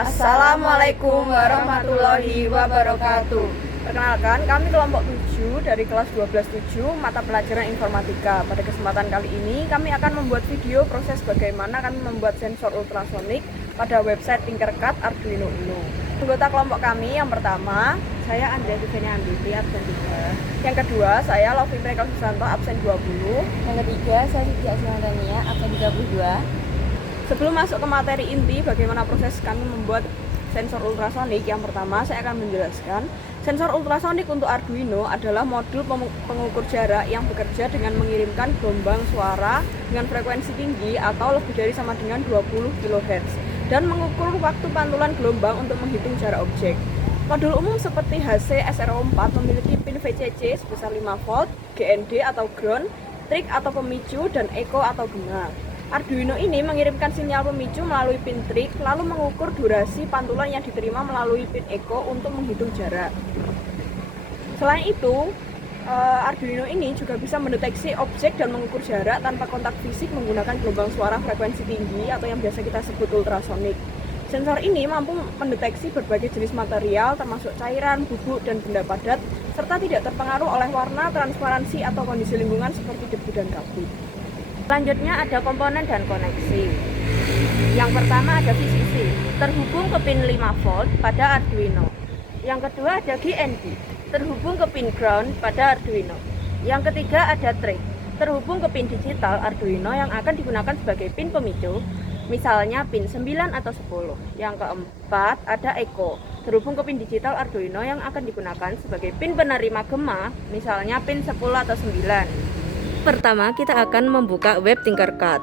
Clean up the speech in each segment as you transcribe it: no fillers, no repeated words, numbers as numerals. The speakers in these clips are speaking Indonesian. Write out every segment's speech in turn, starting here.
Assalamualaikum warahmatullahi wabarakatuh. Perkenalkan, kami kelompok 7 dari kelas 12-7 mata pelajaran informatika. Pada kesempatan kali ini, kami akan membuat video proses bagaimana kami membuat sensor ultrasonik pada website Tinkercad Arduino Uno. Anggota kelompok kami yang pertama, saya Andrea Tiffany Anditi, absen 3. Yang kedua, saya Lovi Mereka Susanto, absen 20. Yang ketiga, saya Siti Asmantania, absen 32. Sebelum masuk ke materi inti bagaimana proses kami membuat sensor ultrasonik, yang pertama saya akan menjelaskan sensor ultrasonik untuk Arduino adalah modul pengukur jarak yang bekerja dengan mengirimkan gelombang suara dengan frekuensi tinggi atau lebih dari sama dengan 20 kHz dan mengukur waktu pantulan gelombang untuk menghitung jarak objek. Modul umum seperti HC SRO4 memiliki pin VCC sebesar 5 volt, GND atau ground, trig atau pemicu, dan echo atau gema. Arduino ini mengirimkan sinyal pemicu melalui pin trig, lalu mengukur durasi pantulan yang diterima melalui pin echo untuk menghitung jarak. Selain itu, Arduino ini juga bisa mendeteksi objek dan mengukur jarak tanpa kontak fisik menggunakan gelombang suara frekuensi tinggi atau yang biasa kita sebut ultrasonik. Sensor ini mampu mendeteksi berbagai jenis material termasuk cairan, bubuk, dan benda padat, serta tidak terpengaruh oleh warna, transparansi, atau kondisi lingkungan seperti debu dan kabut. Selanjutnya ada komponen dan koneksi. Yang pertama ada VCC, terhubung ke pin 5 volt pada Arduino. Yang kedua ada GND, terhubung ke pin ground pada Arduino. Yang ketiga ada trig, terhubung ke pin digital Arduino yang akan digunakan sebagai pin pemicu, misalnya pin 9 atau 10. Yang keempat ada echo, terhubung ke pin digital Arduino yang akan digunakan sebagai pin penerima gema, misalnya pin 10 atau 9. Pertama, kita akan membuka web Tinkercad.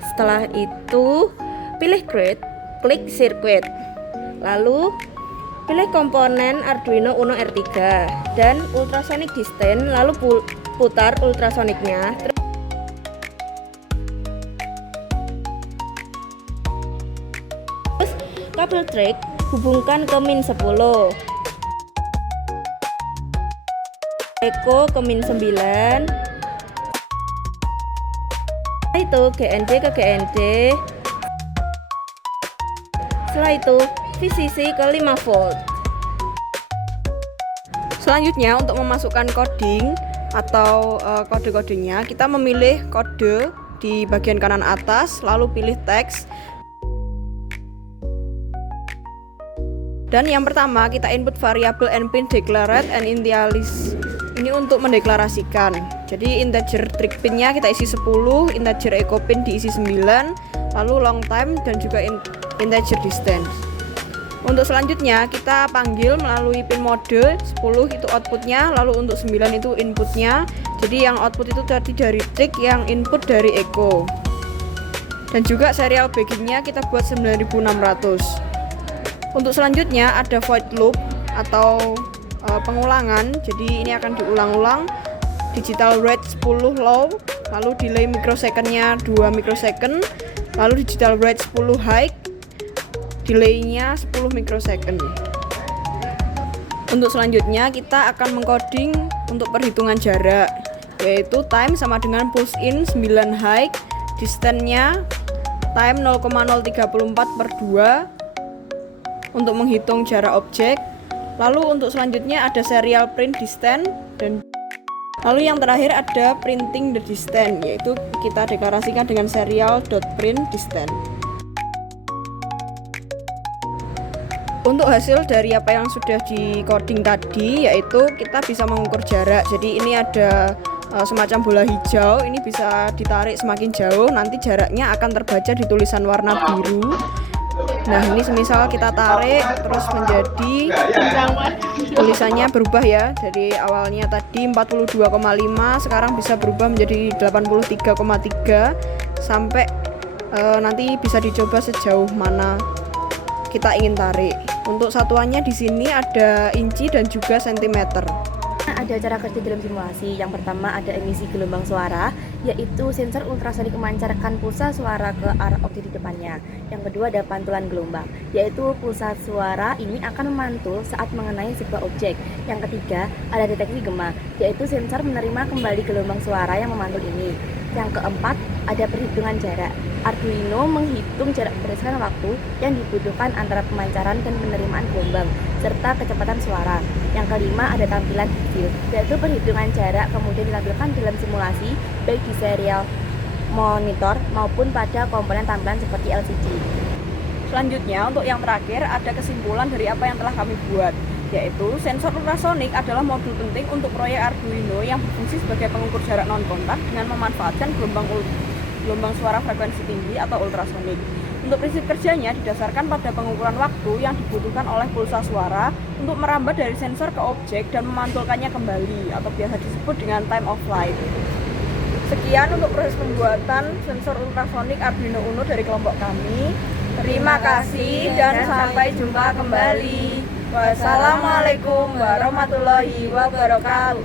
Setelah itu, pilih Create, klik Circuit. Lalu, pilih komponen Arduino Uno R3 dan ultrasonic distance, lalu putar ultrasoniknya. Terus, kabel trig hubungkan ke min 10. Echo ke min 9. Itu GND ke GND. Setelah itu VCC ke 5 volt. Selanjutnya untuk memasukkan coding atau kode-kodenya, kita memilih kode di bagian kanan atas, lalu pilih teks. Dan yang pertama kita input variabel npin declared and initialize. Ini untuk mendeklarasikan. Jadi integer trig pinnya kita isi 10, integer echo pin diisi 9, lalu long time dan juga integer distance. Untuk selanjutnya kita panggil melalui pin mode 10 itu outputnya, lalu untuk 9 itu inputnya. Jadi yang output itu tadi dari trig, yang input dari echo. Dan juga serial beginnya kita buat 9600. Untuk selanjutnya ada void loop atau pengulangan. Jadi ini akan diulang-ulang. Digital rate 10 low, lalu delay mikrosecondnya 2 mikrosecond, lalu digital rate 10 high, delaynya 10 mikrosecond. Untuk selanjutnya kita akan mengcoding untuk perhitungan jarak, yaitu time sama dengan push in 9 high, distance-nya time 0,034/2 untuk menghitung jarak objek. Lalu untuk selanjutnya ada serial print distance, dan lalu yang terakhir ada printing the distance, yaitu kita deklarasikan dengan serial.print distance. Untuk hasil dari apa yang sudah di coding tadi, yaitu kita bisa mengukur jarak. Jadi ini ada semacam bola hijau, ini bisa ditarik semakin jauh, nanti jaraknya akan terbaca di tulisan warna biru. Nah ini semisal kita tarik terus menjadi tulisannya berubah ya, dari awalnya tadi 42,5 sekarang bisa berubah menjadi 83,3 sampai nanti bisa dicoba sejauh mana kita ingin tarik. Untuk satuannya di sini ada inci dan juga sentimeter. Ada cara kerja dalam simulasi. Yang pertama ada emisi gelombang suara, yaitu sensor ultrasonik memancarkan pulsa suara ke arah objek di depannya. Yang kedua ada pantulan gelombang, yaitu pulsa suara ini akan memantul saat mengenai sebuah objek. Yang ketiga ada deteksi gema, yaitu sensor menerima kembali gelombang suara yang memantul ini. Yang keempat, ada perhitungan jarak. Arduino menghitung jarak berdasarkan waktu yang dibutuhkan antara pemancaran dan penerimaan gelombang, serta kecepatan suara. Yang kelima, ada tampilan hasil, yaitu perhitungan jarak kemudian ditampilkan dalam simulasi, baik di serial monitor maupun pada komponen tampilan seperti LCD. Selanjutnya, untuk yang terakhir, ada kesimpulan dari apa yang telah kami buat, yaitu sensor ultrasonik adalah modul penting untuk proyek Arduino yang berfungsi sebagai pengukur jarak non-kontak dengan memanfaatkan gelombang suara frekuensi tinggi atau ultrasonik. Untuk prinsip kerjanya didasarkan pada pengukuran waktu yang dibutuhkan oleh pulsa suara untuk merambat dari sensor ke objek dan memantulkannya kembali atau biasa disebut dengan time of flight. Sekian untuk proses pembuatan sensor ultrasonik Arduino Uno dari kelompok kami. Terima kasih dan sampai jumpa kembali. Wassalamualaikum warahmatullahi wabarakatuh.